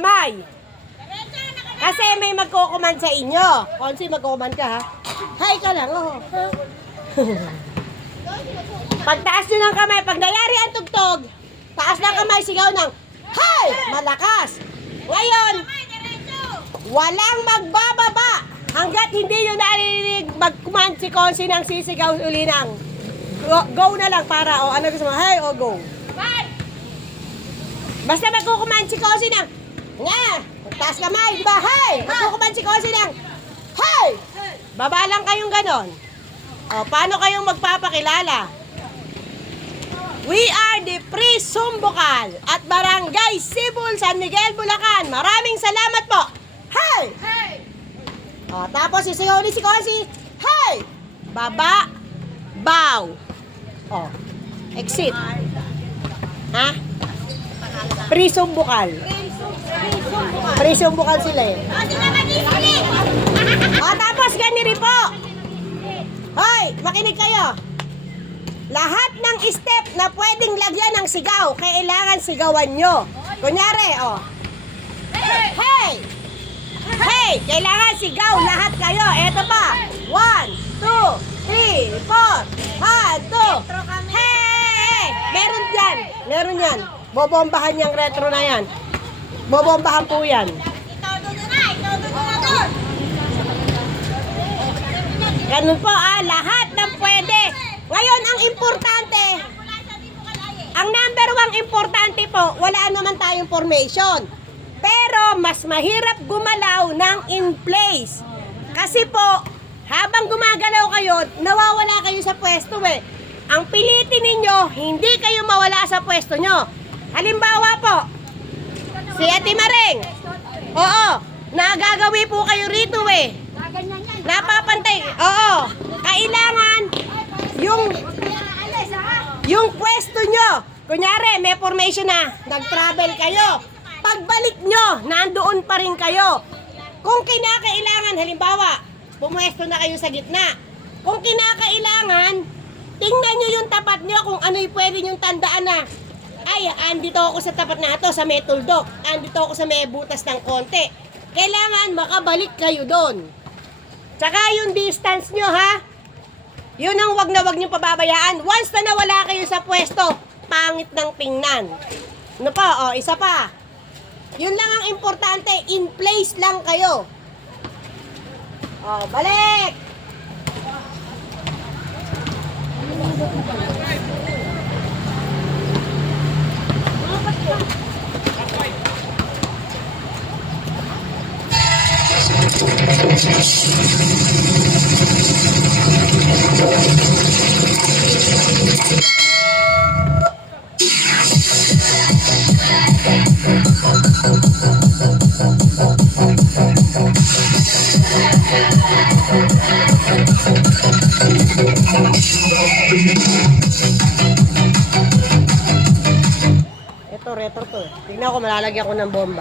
kamay. Kasi may magkukuman sa inyo. Konsi, magkukuman ka ha. Hi ka lang, oh. Pagtaas nyo ng kamay, pag nayari ang tugtog, taas ng kamay, sigaw ng hi! Malakas. Ngayon, walang magbababa hanggat hindi nyo narinig mag-command si Konsi ng sisigaw uli ng go na lang para, o ano gusto mo, hi o go. Basta magkukuman si Konsi ng nga, taas kamay, di ba? Hi! Magkukuman si Konsi ng hi! Baba lang kayong ganon. O, paano kayong magpapakilala? We are the Pre-Sumbukal at Barangay Sibul, San Miguel, Bulacan. Maraming salamat po. Hey! Hey! O, tapos sisigaw ulit si Konsi. Hey! Baba, bow. O, exit. Ha? Pre-Sumbukal. Pre-Sumbukal sila eh. O, tapos ganiri po. Hoy, makinig kayo. Lahat ng step na pwedeng lagyan ng sigaw, kailangan sigawan nyo. Kunyari, oh. Hey! Hey! Kailangan sigaw lahat kayo. Eto pa. 1, 2, 3, 4, 1, 2. Hey! Meron dyan. Meron yan. Bobombahan yung retro na yan. Bobombahan po yan. Ganun po lahat ng pwede. Ngayon, ang importante, ang number 1 importante po, wala naman tayong formation. Pero, mas mahirap gumalaw ng in place. Kasi po, habang gumagalaw kayo, nawawala kayo sa pwesto eh. Ang pilitin ninyo, hindi kayo mawala sa pwesto nyo. Halimbawa po, si Ate Maring, oo, nagagawi po kayo rito eh. Napapantay, oo, kailangan yung pwesto nyo, kunyari may formation na, nag-travel kayo, pagbalik nyo, nandoon pa rin kayo. Kung kinakailangan, halimbawa, pumwesto na kayo sa gitna. Kung kinakailangan, tingnan nyo yung tapat nyo kung ano'y pwede nyong tandaan na, ay, andito ako sa tapat na ito, sa may tuldok, andito ako sa may butas ng konti. Kailangan makabalik kayo doon. Tsaka yung distance nyo ha, yun ang wag na wag nyo pababayaan. Once na nawala kayo sa pwesto, pangit ng tingnan. Ano pa? O, isa pa. Yun lang ang importante, in place lang kayo. O, balik! Ito, retro to. Tignan ko, malalagyan ko ng bomba.